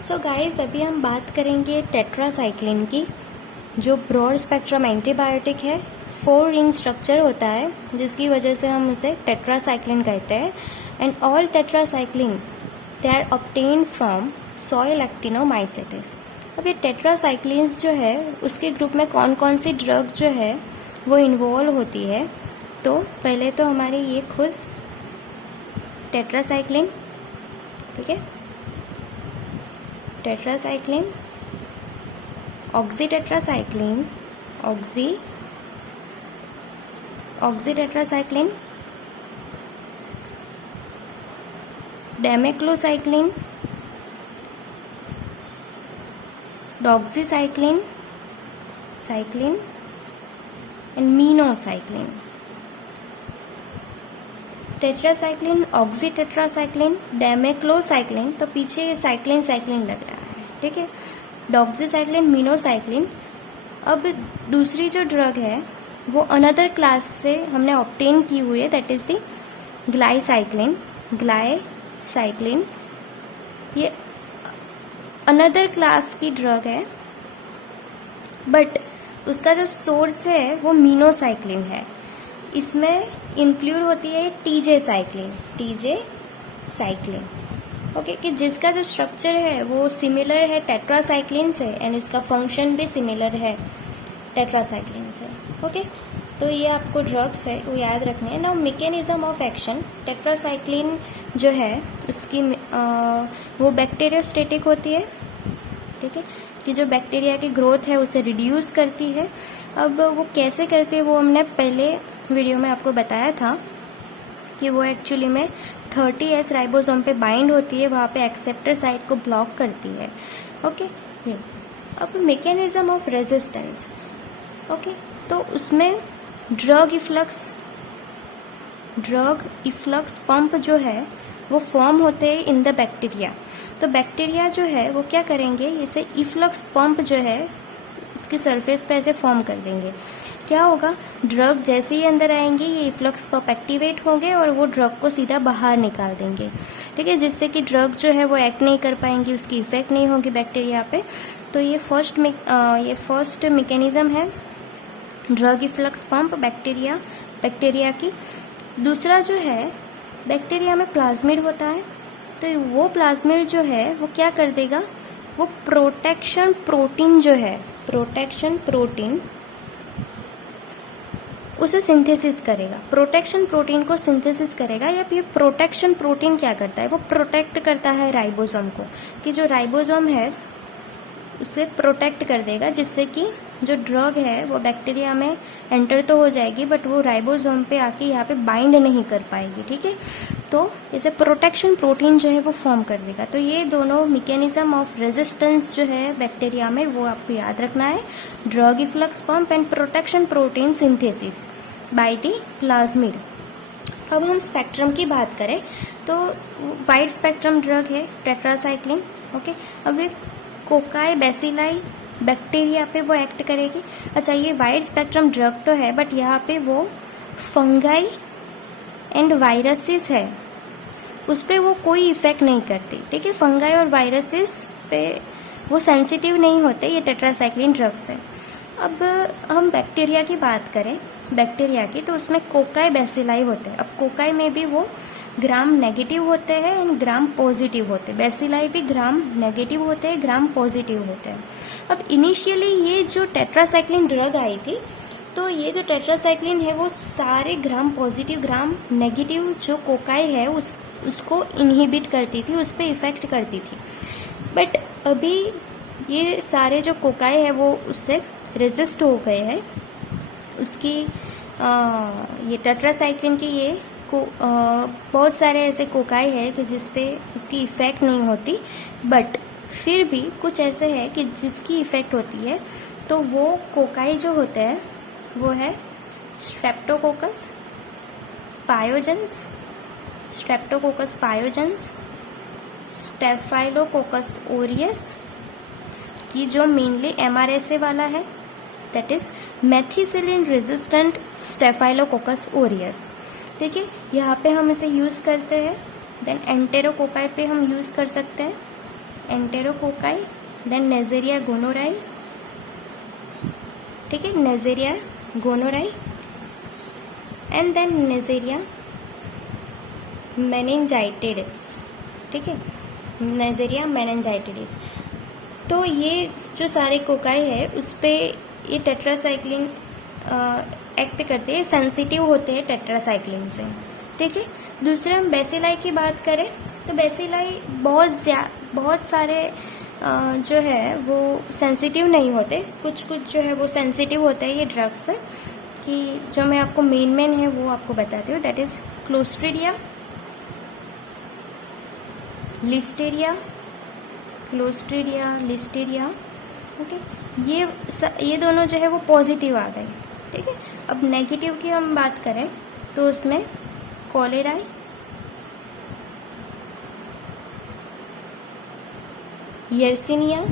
So guys, अभी हम बात करेंगे टेट्रासाइक्लिन की, जो ब्रॉड स्पेक्ट्रम एंटीबायोटिक है। 4 रिंग स्ट्रक्चर होता है, जिसकी वजह से हम उसे टेट्रासाइक्लिन कहते हैं। And all tetracycline they are obtain from soil actinomycetes. अब ये टेट्रासाइक्लिन्स जो है, उसके ग्रुप में कौन कौन सी ड्रग जो है वो इन्वॉल्व होती है। तो पहले तो हमारे ये खुद टेट्रासाइक्लिन, ठीक है, tetracycline, oxytetracycline, oxytetracycline, demeclocycline, doxycycline, cycline and minocycline. Tetracycline, oxytetracycline, demeclocycline, तो पीछे ये साइक्लिन साइक्लिन लग रहा है, ठीक है। Doxycycline, minocycline. अब दूसरी जो ड्रग है वो अनदर क्लास से हमने ऑब्टेन की हुई है, दैट इज द ग्लाइसाइक्लिन। ग्लाइसाइक्लिन ये अनदर क्लास की ड्रग है, बट उसका जो सोर्स है वो मीनोसाइक्लिन है। इसमें इंक्लूड होती है टीजे साइक्लिन, ओके, कि जिसका जो स्ट्रक्चर है वो सिमिलर है टेट्रासाइक्लिन से एंड इसका फंक्शन भी सिमिलर है टेट्रासाइक्लिन से, ओके। तो ये आपको ड्रग्स है वो याद रखने हैं। Now mechanism of action, tetracycline जो है उसकी वो बैक्टीरियोस्टेटिक होती है, ठीक है, कि जो बैक्टीरिया की ग्रोथ है उसे रिड्यूस करती है। अब वो कैसे करती है वो हमने पहले वीडियो में आपको बताया था कि वो एक्चुअली में 30S राइबोसोम पे बाइंड होती है, वहाँ पे एक्सेप्टर साइट को ब्लॉक करती है, ओके। ये अब मैकेनिज्म ऑफ रेजिस्टेंस, ओके, तो उसमें ड्रग इफ्लक्स पंप जो है वो फॉर्म होते हैं इन द बैक्टीरिया। तो बैक्टीरिया जो है वो क्या करेंगे, इसे इफ्लक्स पंप जो है उसकी सरफेस पे ऐसे फॉर्म कर देंगे। क्या होगा, ड्रग जैसे ही अंदर आएंगे ये इफ्लक्स पंप एक्टिवेट होंगे और वो ड्रग को सीधा बाहर निकाल देंगे, ठीक है, जिससे कि ड्रग जो है वो एक्ट नहीं कर पाएंगी, उसकी इफेक्ट नहीं होगी बैक्टीरिया पे। तो ये फर्स्ट मैकेनिज्म है ड्रग इफ्लक्स पंप बैक्टीरिया की। दूसरा जो है, बैक्टीरिया में प्लाज्मिड होता है, तो वो प्लाज्मिड जो है वो क्या कर देगा, वो प्रोटेक्शन प्रोटीन जो है, प्रोटेक्शन प्रोटीन उसे सिंथेसिस करेगा, प्रोटेक्शन प्रोटीन को सिंथेसिस करेगा। या फिर प्रोटेक्शन प्रोटीन क्या करता है, वो प्रोटेक्ट करता है राइबोसोम को, कि जो राइबोसोम है उसे प्रोटेक्ट कर देगा, जिससे कि जो ड्रग है वो बैक्टीरिया में एंटर तो हो जाएगी बट वो राइबोसोम पे आके यहाँ पे बाइंड नहीं कर पाएगी, ठीक है। तो इसे प्रोटेक्शन प्रोटीन जो है वो फॉर्म कर देगा। तो ये दोनों मैकेनिज्म ऑफ रेजिस्टेंस जो है बैक्टीरिया में वो आपको याद रखना है, drug efflux pump and protection protein synthesis by the plasmid. अब हम स्पेक्ट्रम की बात करें तो वाइड स्पेक्ट्रम ड्रग है टेट्रासाइक्लिन, ओके। अब ये कोकाई बेसिलाई बैक्टीरिया पे वो एक्ट करेगी। अच्छा, ये वाइड स्पेक्ट्रम ड्रग तो है बट यहाँ पे वो फंगाई एंड वायरसेस है, उस पर वो कोई इफेक्ट नहीं करती, ठीक है। फंगाई और वायरसेस पे वो सेंसिटिव नहीं होते ये टेट्रासाइक्लिन ड्रग्स है। अब हम बैक्टीरिया की बात करें, बैक्टीरिया की, तो उसमें कोकाई बेसिलाई होते हैं। अब कोकाई में भी वो ग्राम नेगेटिव होते हैं एंड ग्राम पॉजिटिव होते हैं, बेसिलाई भी ग्राम नेगेटिव होते हैं, ग्राम पॉजिटिव होते हैं। अब इनिशियली ये जो टेट्रासाइक्लिन ड्रग आई थी, तो ये जो टेट्रासाइक्लिन है वो सारे ग्राम पॉजिटिव ग्राम नेगेटिव जो कोकाई है उसको इनहिबिट करती थी, उस पर इफेक्ट करती थी। बट अभी ये सारे जो कोकाई है वो उससे रेजिस्ट हो गए हैं, उसकी ये टेट्रासाइक्लिन की ये बहुत सारे ऐसे कोकाई है कि जिस पे उसकी इफ़ेक्ट नहीं होती, बट फिर भी कुछ ऐसे है कि जिसकी इफ़ेक्ट होती है। तो वो कोकाई जो होते हैं वो है स्ट्रेप्टोकोकस पायोजेंस, स्टेफाइलोकोकस ओरियस, की जो मेनली MRSA वाला है, that is methicillin resistant staphylococcus Orius, ठीक है। यहाँ पे हम इसे यूज़ करते हैं। देन एंटेरोकोकाई पे हम यूज़ कर सकते हैं, एंटेरोकोकाई, देन नेजेरिया गोनोराई, ठीक है, नेजेरिया गोनोराई, एंड देन नेजेरिया मेनिंजाइटिडिस, ठीक है, नेजेरिया मेनिंजाइटिडिस। तो ये जो सारे कोकाई है उस पर ये टेट्रासाइक्लिन एक्ट करते हैं, सेंसिटिव होते हैं टेट्रासाइक्लिन से, ठीक है। दूसरे हम बेसिलाई की बात करें तो बेसिलाई बहुत सारे जो है वो सेंसिटिव नहीं होते, कुछ कुछ जो है वो सेंसिटिव होता है ये ड्रग से, कि जो मैं आपको मेन है वो आपको बताती हूँ। That is clostridia, Listeria, Listeria, okay. ये दोनों जो है वो पॉजिटिव आ गए, ठीक है। अब नेगेटिव की हम बात करें तो उसमें कॉलेराई, यर्सिनिया,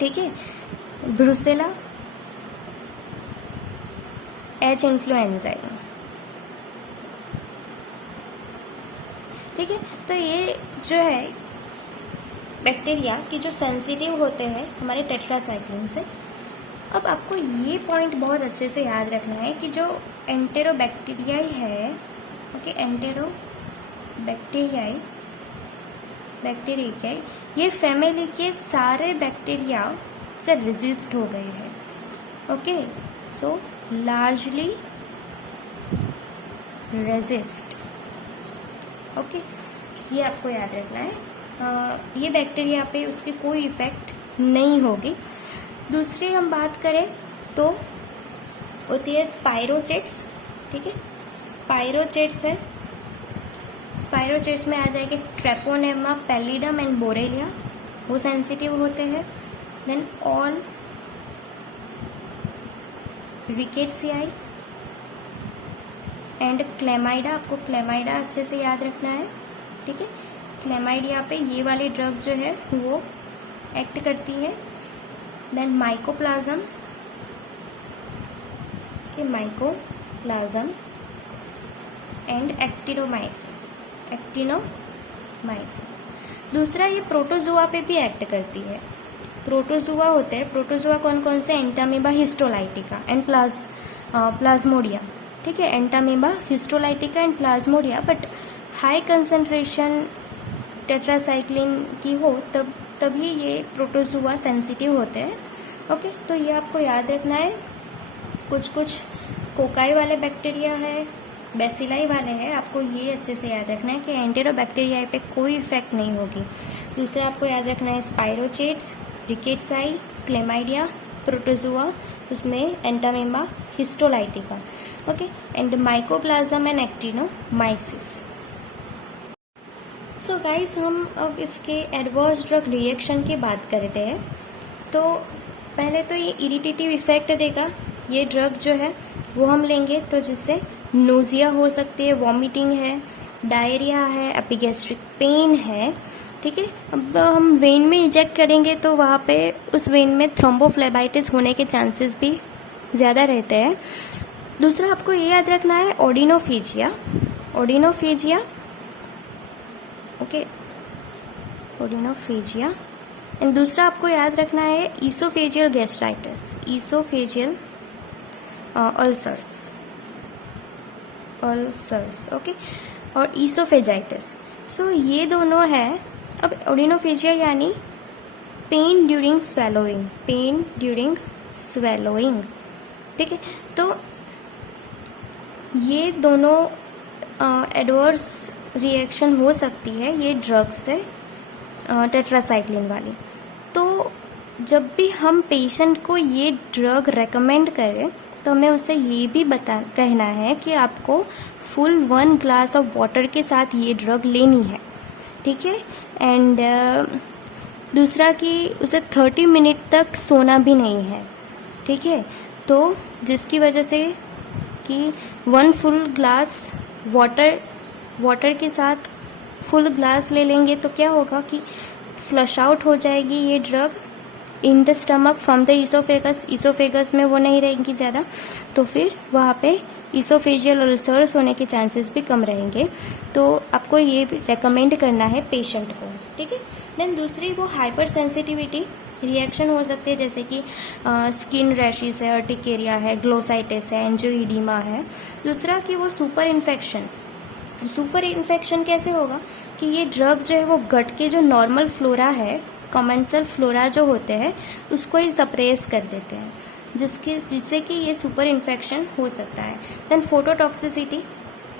ठीक है, ब्रुसेला, एच इन्फ्लुएंजाई, ठीक है। तो ये जो है बैक्टीरिया की जो सेंसिटिव होते हैं हमारे टेट्रासाइक्लिन से। अब आपको ये पॉइंट बहुत अच्छे से याद रखना है कि जो एंटेरोबैक्टीरियाई है, ओके, एंटेरोबैक्टीरियाई ये फैमिली के सारे बैक्टीरिया से रेजिस्ट हो गए हैं, ओके। सो लार्जली रेजिस्ट, ओके, ये आपको याद रखना है। ये बैक्टीरिया पे उसकी कोई इफेक्ट नहीं होगी। दूसरी हम बात करें तो होती है स्पाइरोचेट्स, ठीक है, स्पाइरोचेट्स है, स्पाइरोचेट्स में आ जाएंगे ट्रेपोनेमा पैलिडम एंड बोरेलिया, वो सेंसिटिव होते हैं। देन ऑल रिकेट्सियाई एंड क्लेमाइडा, आपको क्लेमाइडा अच्छे से याद रखना है, ठीक है। क्लेमाइडिया पे ये वाली ड्रग जो है वो एक्ट करती है। Then mycoplasm, mycoplasm and actinomyces, दूसरा ये प्रोटोजुआ पे भी एक्ट करती है। प्रोटोजुआ होते हैं, प्रोटोजुआ कौन कौन से, एंटामीबा हिस्टोलाइटिका एंड प्लाज्मोडिया, ठीक है, Entamoeba histolytica and plasmodia. But high concentration tetracycline की हो तभी ये प्रोटोजुआ सेंसिटिव होते हैं, ओके। तो ये आपको याद रखना है। कुछ कोकाई वाले बैक्टीरिया है, बेसिलाई वाले हैं, आपको ये अच्छे से याद रखना है कि एंटेरोबैक्टीरिया पे कोई इफेक्ट नहीं होगी। दूसरा आपको याद रखना है स्पाइरोचेट्स, रिकेट्साई, क्लेमाइडिया, प्रोटोजुआ, उसमें Entamoeba histolytica, okay, and mycoplasma and actinomyces. So guys, हम अब इसके एडवर्स ड्रग रिएक्शन की बात करते हैं। तो पहले तो ये इरिटेटिव इफेक्ट देगा ये ड्रग जो है वो हम लेंगे तो जिससे नोजिया हो सकती है, वॉमिटिंग है, डायरिया है, एपिगैस्ट्रिक पेन है, ठीक है। अब हम वेन में इंजेक्ट करेंगे तो वहाँ पे उस वेन में थ्रोम्बोफ्लेबाइटिस होने के चांसेस भी ज़्यादा रहते हैं। दूसरा आपको ये याद रखना है ओडिनोफेजिया, ओके, ओडिनोफेजिया। एंड दूसरा आपको याद रखना है oesophageal gastritis, oesophageal ulcers, okay, और ईसोफेजाइटिस। सो ये दोनों है। अब ओडिनोफेजिया यानी पेन ड्यूरिंग स्वेलोइंग, ठीक है। तो ये दोनों एडवर्स रिएक्शन हो सकती है ये ड्रग से, टेट्रासाइक्लिन वाली। तो जब भी हम पेशेंट को ये ड्रग रेकमेंड करें तो हमें उसे ये भी कहना है कि आपको फुल 1 ग्लास ऑफ वाटर के साथ ये ड्रग लेनी है, ठीक है। एंड दूसरा कि उसे 30 मिनट तक सोना भी नहीं है, ठीक है। तो जिसकी वजह से कि 1 फुल ग्लास वाटर के साथ फुल ग्लास ले लेंगे तो क्या होगा कि फ्लश आउट हो जाएगी ये drug in the stomach from the oesophagus में वो नहीं रहेंगी ज़्यादा, तो फिर वहाँ पे ईसोफेजियल अल्सर्स होने के चांसेस भी कम रहेंगे। तो आपको ये रेकमेंड करना है पेशेंट को। ठीक है। देन दूसरी वो हाइपर सेंसिटिविटी रिएक्शन हो सकती है, जैसे कि स्किन रैशेस है, अर्टिकेरिया है, ग्लोसाइटिस है, एंजियोइडीमा है। दूसरा कि वो सुपर इन्फेक्शन कैसे होगा कि ये ड्रग जो है वो गट के जो नॉर्मल फ्लोरा है, कमेंसल फ्लोरा जो होते हैं, उसको ही सप्रेस कर देते हैं, जिससे कि ये सुपर इन्फेक्शन हो सकता है। देन फोटोटॉक्सिसिटी,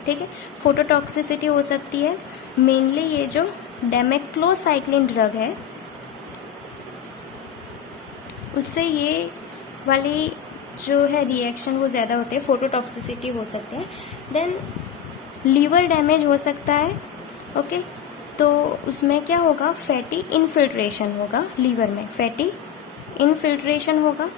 ठीक है, फोटोटॉक्सिसिटी हो सकती है। मेनली ये जो डेमेक्लोसाइक्लिन ड्रग है उससे ये वाली जो है रिएक्शन वो ज़्यादा होते हैं, फोटोटॉक्सिसिटी हो सकते हैं। देन लीवर डैमेज हो सकता है, ओके। तो उसमें क्या होगा, फैटी इनफिल्ट्रेशन होगा, लीवर में फैटी इनफिल्ट्रेशन होगा,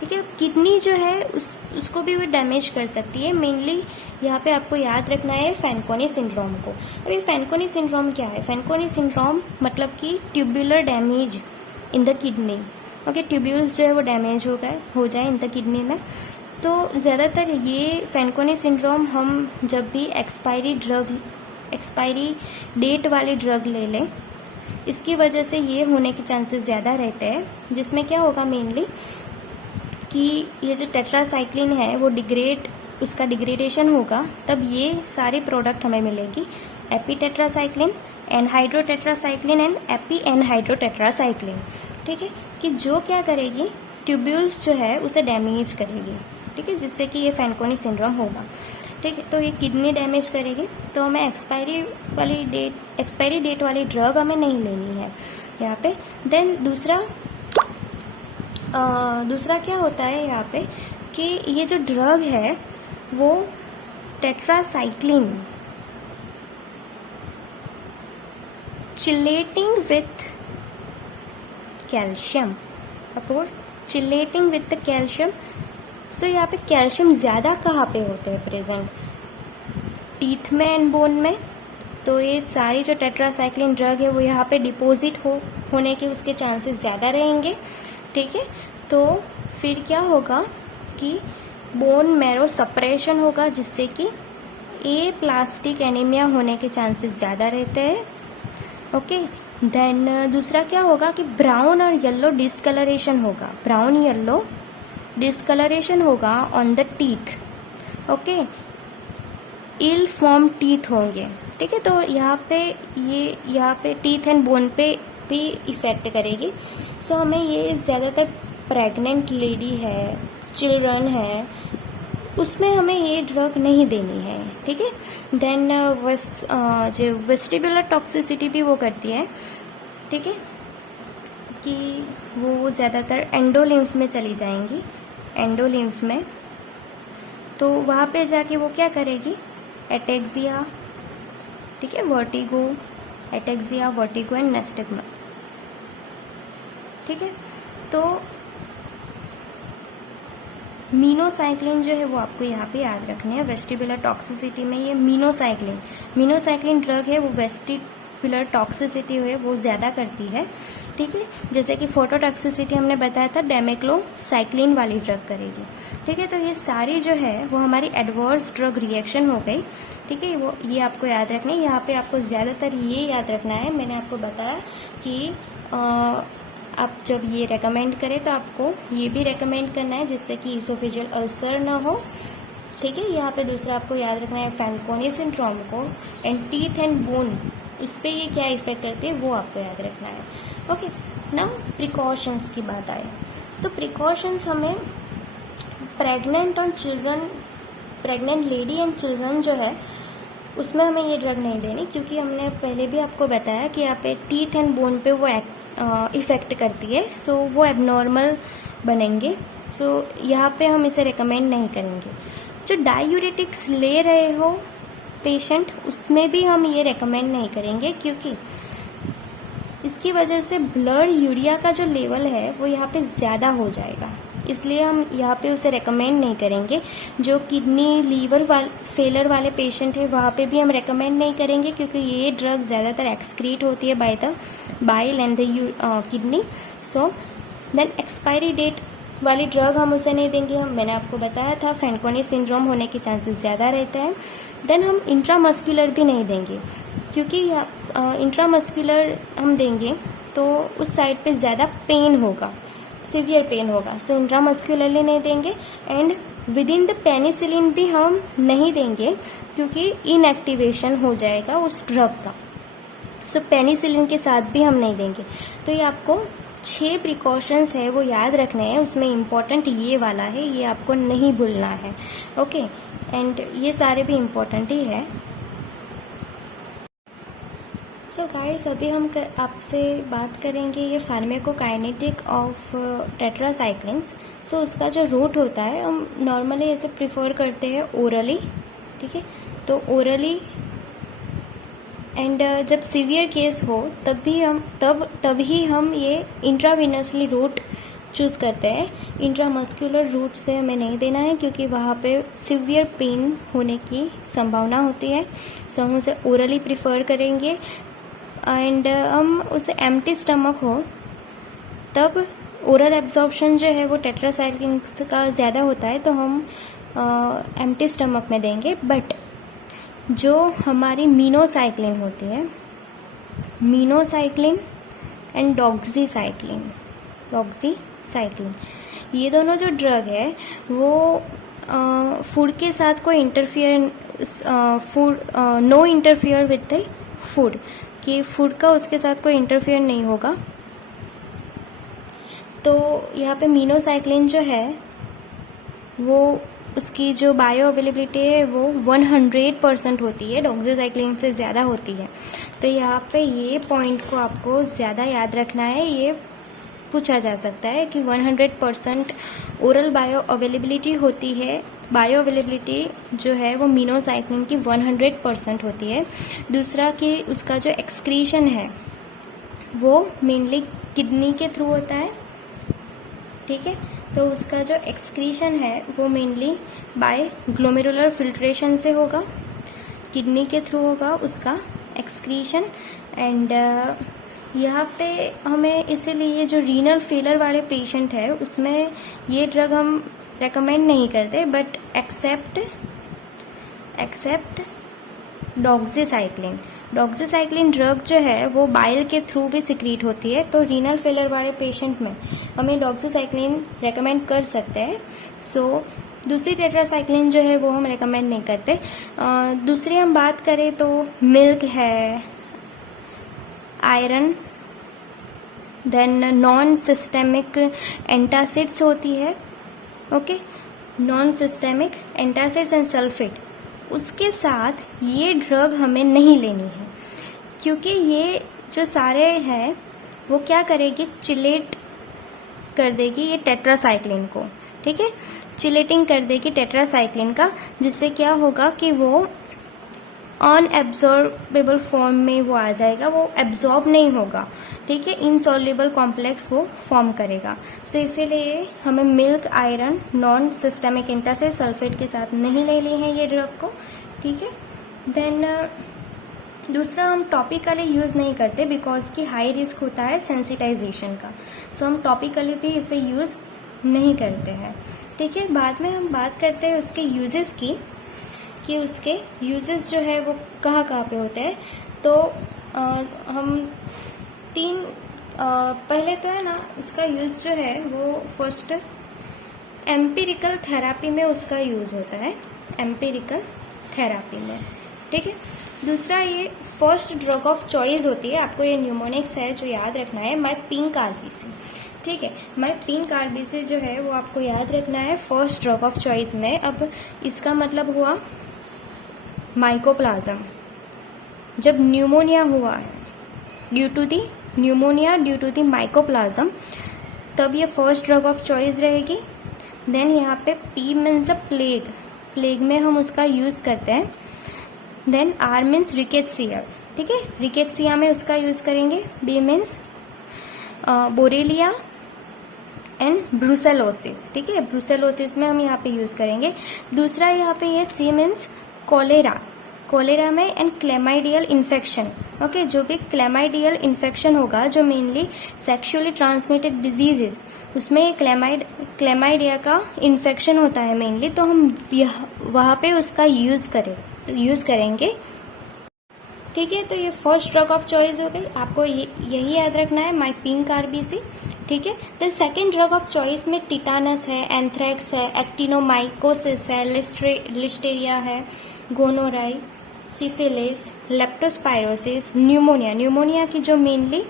ठीक है। किडनी जो है उसको भी वो डैमेज कर सकती है। मेनली यहाँ पे आपको याद रखना है फैनकोनी सिंड्रोम को। अभी फैनकोनी सिंड्रोम क्या है? फैनकोनी सिंड्रोम मतलब कि tubular damage in the kidney, okay. Tubules जो है वो डैमेज हो जाए इन द किडनी में। तो ज़्यादातर ये फैनकोनी सिंड्रोम हम जब भी एक्सपायरी डेट वाली ड्रग ले लें, इसकी वजह से ये होने के चांसेस ज़्यादा रहते हैं। जिसमें क्या होगा मेनली कि ये जो टेट्रासाइक्लिन है वो उसका डिग्रेडेशन होगा, तब ये सारे प्रोडक्ट हमें मिलेगी, एपीटेट्रासाइक्लिन, एनहाइड्रोटेट्रासाइक्लिन एंड एपी एनहाइड्रोटेट्रासाइक्लिन, ठीक है। कि जो क्या करेगी, ट्यूब्यूल्स जो है उसे डैमेज करेगी, ठीक है, जिससे कि ये फैनकोनी सिंड्रोम होगा, ठीक है। तो ये किडनी डैमेज करेगी, तो हमें एक्सपायरी डेट वाली ड्रग हमें नहीं लेनी है यहाँ पे। देन दूसरा क्या होता है यहाँ पे कि ये जो ड्रग है वो tetracycline chelating with calcium, chelating with calcium. So यहाँ पे कैल्शियम ज़्यादा कहाँ पे होते हैं प्रेजेंट? टीथ में एंड बोन में। तो ये सारी जो टेट्रासाइक्लिन ड्रग है वो यहाँ पे डिपॉजिट होने के उसके चांसेस ज़्यादा रहेंगे, ठीक है। तो फिर क्या होगा कि बोन मैरो सप्रेशन होगा, जिससे कि एप्लास्टिक एनीमिया होने के चांसेस ज़्यादा रहते हैं, ओके। देन दूसरा क्या होगा कि ब्राउन और येलो डिस्कलरेशन होगा, ब्राउन येलो डिस्कलरेशन होगा on the teeth, okay. Ill form teeth होंगे, ठीक है। तो यहाँ पे टीथ एंड बोन पे भी इफेक्ट करेगी। सो हमें ये ज़्यादातर प्रेग्नेंट लेडी है, चिल्ड्रन है, उसमें हमें ये ड्रग नहीं देनी है, ठीक है। देन जो वेस्टिबुलर टॉक्सिसिटी भी वो करती है, ठीक है, कि वो ज़्यादातर एंडोलिम्फ में चली जाएंगी, एंडोलिम्फ में। तो वहाँ पे जाके वो क्या करेगी, एटेक्सिया, ठीक है, वर्टिगो, एटेक्सिया, वर्टिगो एंड नेस्टिगमस, ठीक है। तो मीनोसाइक्लिन जो है वो आपको यहाँ पे याद रखनी है। वेस्टिबुलर टॉक्सिसिटी में ये मीनोसाइक्लिन ड्रग है, वो वेस्टिबुलर टॉक्सिसिटी है वो ज़्यादा करती है, ठीक है। जैसे कि फोटोटॉक्सिसिटी हमने बताया था डेमेक्लोसाइक्लिन वाली ड्रग करेगी, ठीक है। तो ये सारी जो है वो हमारी एडवर्स ड्रग रिएक्शन हो गई, ठीक है। वो ये आपको याद रखना है। यहाँ पे आपको ज़्यादातर ये याद रखना है, मैंने आपको बताया कि आप जब ये रेकमेंड करें तो आपको ये भी रेकमेंड करना है जिससे कि इसोफेजियल अल्सर ना हो, ठीक है। यहाँ पे दूसरा आपको याद रखना है फैनकोनी सिंड्रोम को, एंड टीथ एंड बोन, उस पर ये क्या इफेक्ट करती है वो आपको याद रखना है, ओके। नाउ प्रिकॉशंस की बात आए तो प्रिकॉशंस हमें प्रेग्नेंट लेडी एंड चिल्ड्रन जो है उसमें हमें ये ड्रग नहीं देनी, क्योंकि हमने पहले भी आपको बताया कि यहाँ पे टीथ एंड बोन पे वो इफ़ेक्ट करती है, सो वो एबनॉर्मल बनेंगे। सो यहाँ पे हम इसे रेकमेंड नहीं करेंगे। जो डायूरेटिक्स ले रहे हो पेशेंट, उसमें भी हम ये रेकमेंड नहीं करेंगे, क्योंकि इसकी वजह से ब्लड यूरिया का जो लेवल है वो यहाँ पे ज़्यादा हो जाएगा, इसलिए हम यहाँ पे उसे रेकमेंड नहीं करेंगे। जो किडनी लीवर फेलर वाले पेशेंट है वहाँ पे भी हम रेकमेंड नहीं करेंगे, क्योंकि ये ड्रग ज़्यादातर एक्सक्रीट होती है by the bile and the kidney. So then expiry date वाली ड्रग हम उसे नहीं देंगे। मैंने आपको बताया था फैनकोनी सिंड्रोम होने के चांसेस ज़्यादा रहते हैं। देन हम इंट्रामस्कुलर भी नहीं देंगे, क्योंकि इंट्रामस्कुलर हम देंगे तो उस साइड पे ज़्यादा पेन होगा, सीवियर पेन होगा, सो इंट्रामस्कुलरली नहीं देंगे। And with in the penicillin भी हम नहीं देंगे क्योंकि इनएक्टिवेशन हो जाएगा उस ड्रग का, सो पेनिसिलिन के साथ भी हम नहीं देंगे। तो ये आपको 6 प्रिकॉशंस है वो याद रखने हैं, उसमें इम्पॉर्टेंट ये वाला है, ये आपको नहीं भूलना है। ओके, एंड ये सारे भी इम्पॉर्टेंट ही है। सो गाइस, अभी हम आपसे बात करेंगे ये फार्माकोकाइनेटिक ऑफ टेट्रासाइक्लिन्स। सो उसका जो रूट होता है हम नॉर्मली ऐसे प्रिफर करते हैं ओरली, ठीक है। तो ओरली एंड जब सीवियर केस हो तब ही हम ये इंट्रावेनसली रूट चूज़ करते हैं। इंट्रामस्कुलर रूट से हमें नहीं देना है क्योंकि वहाँ पे सीवियर पेन होने की संभावना होती है, सो हम उसे ओरली प्रिफर करेंगे। एंड हम उसे एम्प्टी स्टमक हो तब ओरल एब्जॉर्प्शन जो है वो टेट्रासाइक्लिन्स का ज़्यादा होता है, तो हम एम्प्टी स्टमक में देंगे। बट जो हमारी मीनोसाइक्लिन होती है, मीनोसाइक्लिन एंड डॉक्सीसाइक्लिन, ये दोनों जो ड्रग है वो फूड के साथ कोई interfere no interfere with the food, कि फूड का उसके साथ कोई इंटरफियर नहीं होगा। तो यहाँ पे मीनोसाइक्लिन जो है वो उसकी जो बायो अवेलेबिलिटी है वो 100% होती है, डॉक्सीसाइक्लिन से ज़्यादा होती है। तो यहाँ पे ये पॉइंट को आपको ज़्यादा याद रखना है, ये पूछा जा सकता है कि 100% ओरल बायो अवेलेबिलिटी होती है। बायो अवेलेबिलिटी जो है वो मीनोसाइक्लिन की 100% होती है। दूसरा कि उसका जो एक्सक्रीशन है वो मेनली किडनी के थ्रू होता है, ठीक है। तो उसका जो एक्सक्रीशन है वो मेनली बाय ग्लोमेरुलर फिल्ट्रेशन से होगा, किडनी के थ्रू होगा उसका एक्सक्रीशन। एंड यहाँ पे हमें इसीलिए जो रीनल फेलर वाले पेशेंट है उसमें ये ड्रग हम रेकमेंड नहीं करते, बट एक्सेप्ट डॉक्सीसाइक्लिन ड्रग जो है वो बाइल के थ्रू भी सिक्रीट होती है, तो रीनल फेलर वाले पेशेंट में हमें डॉक्सीसाइक्लिन रेकमेंड कर सकते हैं। सो दूसरी टेट्रासाइक्लिन जो है वो हम रेकमेंड नहीं करते। दूसरी हम बात करें तो मिल्क है, iron, then non systemic antacids होती है, okay, non systemic antacids and sulphate, उसके साथ ये ड्रग हमें नहीं लेनी है क्योंकि ये जो सारे हैं वो क्या करेगी, चिलेट कर देगी ये टेट्रासाइक्लिन को, ठीक है, चिलेटिंग कर देगी टेट्रासाइक्लिन का, जिससे क्या होगा कि वो अनएब्जॉर्बेबल फॉर्म में वो आ जाएगा, वो एब्जॉर्ब नहीं होगा, ठीक है, इनसॉल्युबल कॉम्प्लेक्स वो फॉर्म करेगा। सो इसीलिए हमें milk, iron, non systemic antacid, sulphate के साथ नहीं ले ली है ये ड्रग को, ठीक है। देन दूसरा हम टॉपिकली यूज़ नहीं करते बिकॉज की हाई रिस्क होता है सेंसिटाइजेशन का, सो हम टॉपिकली भी इसे यूज़ नहीं करते हैं, ठीक है। बाद में हम बात करते हैं उसके यूजेस की, कि उसके यूजेस जो है वो कहाँ कहाँ पे होते हैं। तो हम पहले तो है ना, उसका यूज़ जो है वो फर्स्ट एम्पिरिकल थेरापी में उसका यूज़ होता है, एम्पिरिकल थेरापी में, ठीक है। दूसरा ये फर्स्ट ड्रग ऑफ चॉइस होती है, आपको ये न्यूमोनिक्स है जो याद रखना है, माई पिंक आरबीसी, ठीक है, माई पिंक आरबीसी जो है वो आपको याद रखना है फर्स्ट ड्रग ऑफ चॉइस में। अब इसका मतलब हुआ माइकोप्लाज्म, जब न्यूमोनिया हुआ है ड्यू टू दी माइकोप्लाज्म, तब ये फर्स्ट ड्रग ऑफ चॉइस रहेगी। देन यहाँ पे पी मीन्स अ प्लेग में हम उसका यूज़ करते हैं। देन आर मीन्स रिकेट्सिया, ठीक है, रिकेट्सिया में उसका यूज़ करेंगे। B means borrelia and brucellosis, ठीक है, ब्रूसेलोसिस में हम यहाँ पे यूज़ करेंगे। दूसरा यहाँ पे ये सी मीन्स कोलेरा में एंड क्लेमाइडियल इन्फेक्शन, ओके, जो भी क्लेमाइडियल इन्फेक्शन होगा जो मेनली सेक्सुअली ट्रांसमिटेड डिजीजेज, उसमें क्लेमाइडिया का इन्फेक्शन होता है मेनली, तो हम वहाँ पे उसका यूज़ करेंगे। ठीक है, तो ये फर्स्ट ड्रग ऑफ चॉइस हो गई, आपको यही याद रखना है, माई पिंक आरबीसी। ठीक है, तो सेकेंड ड्रग ऑफ चॉइस में टिटानस है, एंथ्रेक्स है, एक्टिनोमाइकोसिस है, लिस्टेरिया है, गोनोराई, सिफिलिस, लेप्टोस्पायरोसिस, न्यूमोनिया की जो मेनली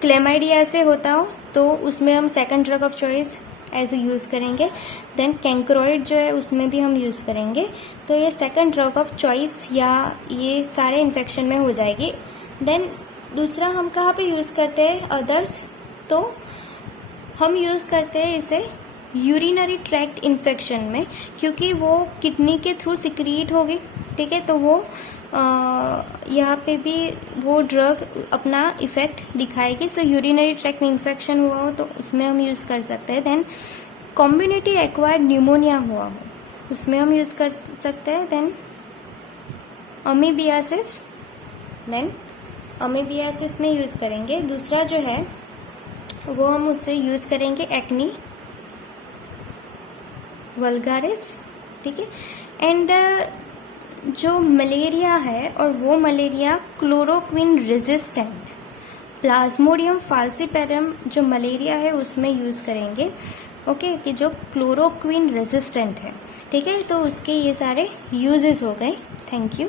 क्लेमाइडिया से होता हो तो उसमें हम second drug of choice as use करेंगे। देन कैंक्रोइड जो है उसमें भी हम यूज़ करेंगे। तो ये सेकंड ड्रग ऑफ चॉइस या ये सारे इन्फेक्शन में हो जाएगी। देन दूसरा हम कहाँ पे यूज़ करते हैं अदर्स, तो हम यूज़ करते हैं इसे यूरिनरी ट्रैक्ट इन्फेक्शन में, क्योंकि वो किडनी के थ्रू सिक्रीट होगी। ठीक है, तो वो यहाँ पे भी वो ड्रग अपना इफेक्ट दिखाएगी। सो यूरिनरी ट्रैक्ट इन्फेक्शन हुआ हो तो उसमें हम यूज़ कर सकते हैं। देन कम्युनिटी एक्वायर्ड न्यूमोनिया हुआ हो उसमें हम यूज़ कर सकते हैं। देन अमीबियासिस, अमीबियासिस में यूज़ करेंगे। दूसरा जो है वो हम उससे यूज़ करेंगे एक्नी वल्गारिस। ठीक है, एंड जो मलेरिया है और वो malaria chloroquine resistant Plasmodium falciparum जो मलेरिया है उसमें यूज़ करेंगे। ओके, कि जो क्लोरोक्विन रेजिस्टेंट है। ठीक है, तो उसके ये सारे यूजेस हो गए। Thank you.